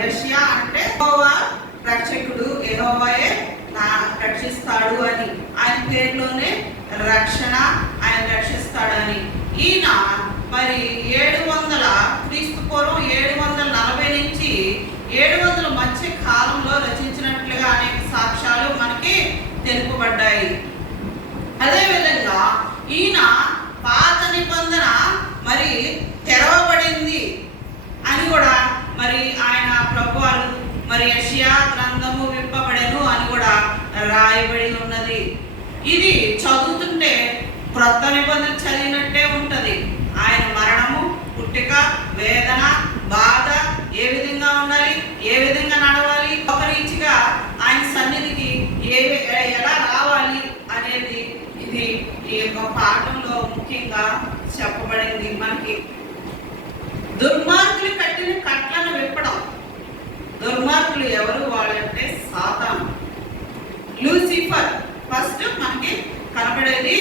యెషయా అంటే యెహోవా రక్షకుడు, యెహోవాయే నా రక్షిస్తాడు అని, ఆయన పేరులోనే రక్షణ, ఆయన రక్షిస్తాడని. ఈయన మరి 700 క్రీస్తు పూర్వం 740 నుంచి 700 మధ్య కాలంలో రచించినట్లుగా అనేక సాక్ష్యాలు మనకి తెలుపబడ్డాయి. అదేవిధంగా ఈయన పాత నిబంధన మరి తెరవబడింది అని కూడా మరి ఆయన ప్రభువారు మరి యెషయా గ్రంథము విప్పబడెను అని కూడా రాయబడి ఉన్నది. ఇది చదువుతుంటే క్రొత్త నిబంధన చదివినట్టే ఉంటుంది. ఆయన మరణము, పుట్టిక, వేదన, బాధ ఏ విధంగా ఉండాలి, ఏ విధంగా నడవాలి, ఒక రీతిగా ఆయన సన్నిధికి ఎలా రావాలి అనేది ఇది ఈ యొక్క పాఠంలో ముఖ్యంగా చెప్పబడింది మనకి. దుర్మార్గులు కట్టిన కట్లను విప్పడం. దుర్మార్గులు ఎవరు వాళ్ళంటే సాతాను, లూసిఫర్. ఫస్ట్ మనకి కనబడేది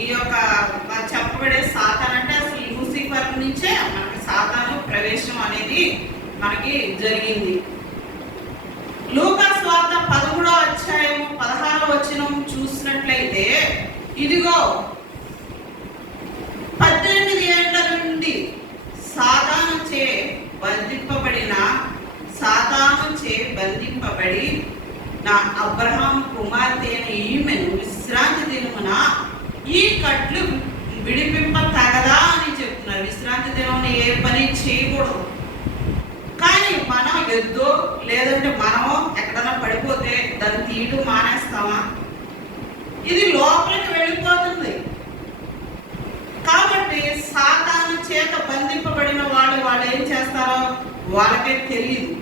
ఈ యొక్క చెప్పబడే సాతాన్ అంటే అసలు లూసిఫర్ నుంచే మనకి సాతాను ప్రవేశం అనేది మనకి జరిగింది. లూకా సువార్త 13వ అధ్యాయం 16వ వచనం చూసినట్లయితే, ఇదిగో 18 ఏళ్ల నుండి సాతానుచే బంధింపబడి నా అబ్రహాం కుమార్తె అయిన ఈమెను విశ్రాంతి దినమున ఈ కట్లు విడిపింప తగదా అని చెప్తున్నారు. విశ్రాంతి దినమున ఏ పని చేయకూడదు. కానీ మనం ఎద్దో లేదంటే మనమో ఎక్కడన్నా పడిపోతే దాన్ని తీయడం మానేస్తామా? ఇది లోపలికి వెళ్ళిపోతుంది. కాబట్టి సాతాను చేత బంధింపబడిన వాళ్ళు ఏం చేస్తారో వాళ్ళకే తెలియదు.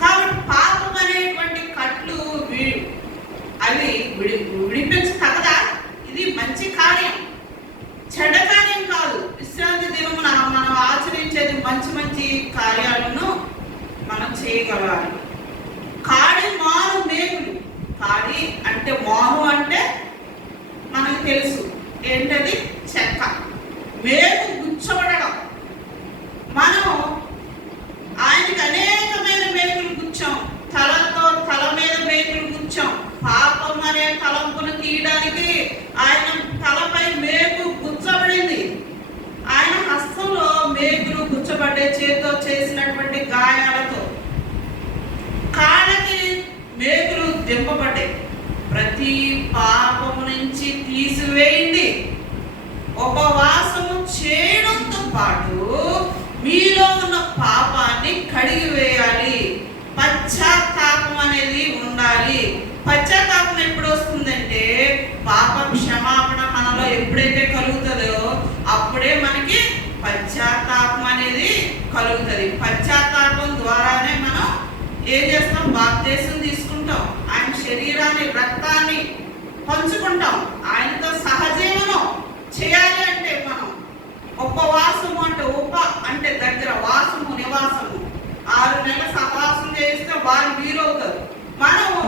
కాబట్టి పాపం అనేటువంటి కట్లు అవి విడిపించగలదా? ఇది మంచి కార్యం, చెడ్డ కార్యం కాదు. విశ్రాంతి దినమున మనం ఆచరించేది మంచి మంచి కార్యాలను మనం చేయగలగాలి. కాడి మాను మేకులు. కాడి అంటే మాను అంటే మనకు తెలుసు ఏంటది, చెక్క. మేకు గుచ్చబడడం. మనం ఆయనకి అనేకమైన మేకులు గుచ్చాం. తల మీద మేకులు గుచ్చాం. పాపం అనే తలంపును తీయడానికి ఆయన తలపై మేకు గుచ్చబడింది. ఆయన హస్తంలో మేకులు గుచ్చబడ్డే, చేతితో చేసినటువంటి గాయాలతో. కాళ్ళకి మేకులు దింపబడ్డాయి. ప్రతి పాపము నుంచి తీసివేయండి. ఉపవాసము చేయడంతో పాటు మీలో ఉన్న పాపాన్ని కడిగి వేయాలి. పశ్చాత్తాపం అనేది ఉండాలి. పశ్చాత్తాపం ఎప్పుడు వస్తుందంటే పాప క్షమాపణ మనలో ఎప్పుడైతే కలుగుతుందో అప్పుడే మనకి పశ్చాత్తాపం అనేది కలుగుతుంది. పశ్చాత్తాపం ద్వారానే మనం ఏం చేస్తాం, బాప్తిసం తీసుకుంటాం. ఆయన శరీరాన్ని, రక్తాన్ని పంచుకుంటాం. ఆయనతో సహజీవనం చేయాలి అంటే మనం ఉపవాసము అంటే అంటే దగ్గర, వాసము నివాసము. 6 నెలల సహవాసం చేస్తే వారు వీరవుతారు. మనము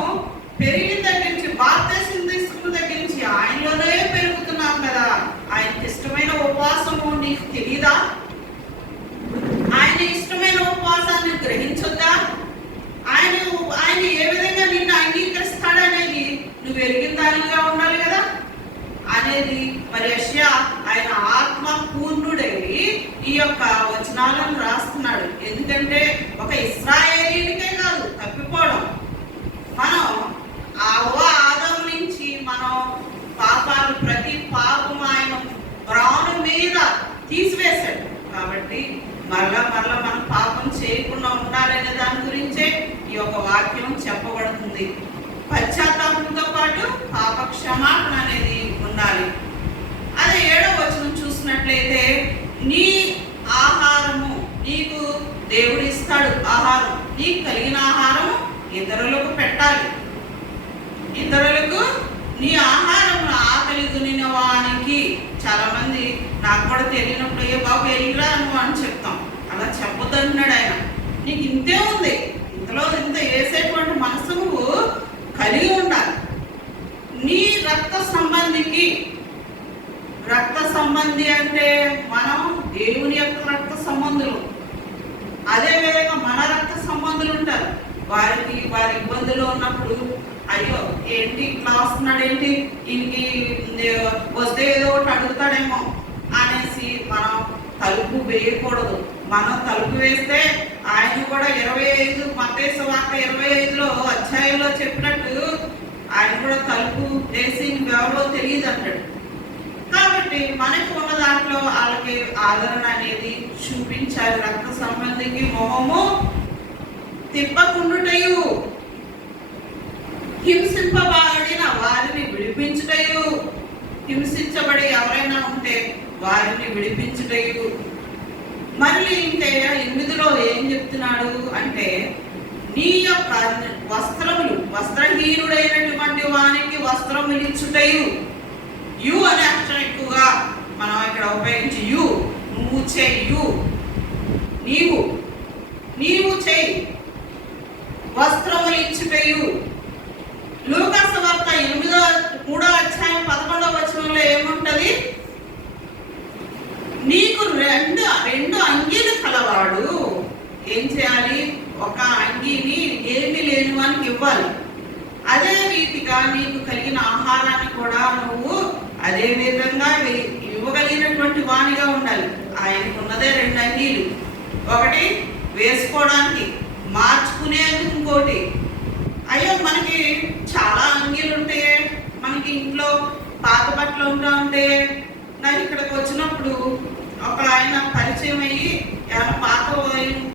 పెరిగిన దగ్గర నుంచి, బాప్తిసం తీసుకున్న దగ్గర నుంచి ఆయనలోనే పెరుగుతున్నాం కదా. ఆయనకి ఇష్టమైన ఉపవాసము నీకు తెలియదా? ఆయన ఇష్టమైన ఉపవాసాన్ని గ్రహించొద్దా? ఆయన ఏ విధంగా నిన్ను అంగీకరిస్తాడనేది నువ్వు ఎరిగిన దానిగా ఉండాలి కదా అనేది. మరి యెషయా ఆయన ఆత్మ పూర్ణుడై ఈ యొక్క వచనాలను రాస్తున్నాడు. ఎందుకంటే ఒక ఇశ్రాయేలీనికే కాదు తప్పిపోవడం. మనం ఆదాము నుంచి మనం పాపాలు, ప్రతి పాపం ఆయన ప్రాణు మీద తీసివేశాడు. కాబట్టి మరలా మనం పాపం చేయకుండా ఉండాలనే దాని గురించే ఈ యొక్క వాక్యం చెప్పబడుతుంది. పశ్చాత్తాపంతో పాటు పాప క్షమాపణ అనేది ఉండాలి. అదే 7వ వచనం చూసినట్లయితే, నీ ఆహారము నీకు దేవుడు ఇస్తాడు. ఆహారం నీకు కలిగిన ఆహారము ఇతరులకు పెట్టాలి. ఇతరులకు నీ ఆహారం ఆకలి కొనిన వానికి. చాలా మంది నాకు కూడా తెలియనప్పుడు ఏ బాబు వెళ్ళిరా నువ్వు అని చెప్తాం. అలా చెప్పొద్దంటున్నాడు ఆయన. నీకు ఇంతే ఉంది, ఇంతలో ఇంత వేసేటువంటి మనసు నువ్వు కలిగి ఉండాలి. నీ రక్త సంబంధికి, రక్త సంబంధి అంటే మనం దేవుని యొక్క రక్త సంబంధులు. అదే విధంగా మన రక్త సంబంధులు ఉంటారు. వారి ఇబ్బందులు ఉన్నప్పుడు అయ్యో ఏంటి ఇట్లా వస్తున్నాడు, ఏంటి ఇంటికి వస్తే ఏదో ఒకటి అడుగుతాడేమో అనేసి మనం తలుపు వేయకూడదు. మనం తలుపు వేస్తే ఆయన కూడా 25 మత్తయి సువార్త 25 అధ్యాయంలో చెప్పినట్టు ఆయన కూడా తలుపు వేసి ఎవరో తెలియదు అంటాడు. కాబట్టి మనకు ఉన్న దాంట్లో వాళ్ళకి ఆదరణ అనేది చూపించాలి. రక్త సంబంధికి మొహము తిప్పకుండుటయు, హింసింపబడిన వారిని విడిపించుటయు, హింసించబడి ఎవరైనా ఉంటే వారిని విడిపించుటయు. మళ్ళీ ఇంకా 8లో ఏం చెప్తున్నాడు అంటే, నీ యొక్క వస్త్రహీనుడైనటువంటి వానికి వస్త్రములు ఇచ్చుటయు. యు అనే అక్షరం ఎక్కువగా మనం ఇక్కడ ఉపయోగించి నువ్వు చెయ్యు, నీవు చెయ్యి, వస్త్రములు ఇచ్చుటయు. లూకా సువార్త 3వ అధ్యాయం 11వ వచనంలో ఏముంటది? నీకు రెండు అంగీలు కలవాడు ఏం చేయాలి? ఒక అంగీని ఏమీ లేని వానికి ఇవ్వాలి. అదే రీతిగా నీకు కలిగిన ఆహారాన్ని కూడా నువ్వు అదే విధంగా ఇవ్వగలిగినటువంటి వానిగా ఉండాలి. ఆయనకు ఉన్నదే 2 అంగీలు, ఒకటి వేసుకోవడానికి, మార్చుకునేందుకు ఇంకోటి. అయ్యో మనకి చాలా అంగీలు ఉంటాయి, మనకి ఇంట్లో పాత బట్టలు ఉంటే నాకు ఇక్కడికి వచ్చినప్పుడు ఒక ఆయన పరిచయం అయ్యి ఏమైనా పాత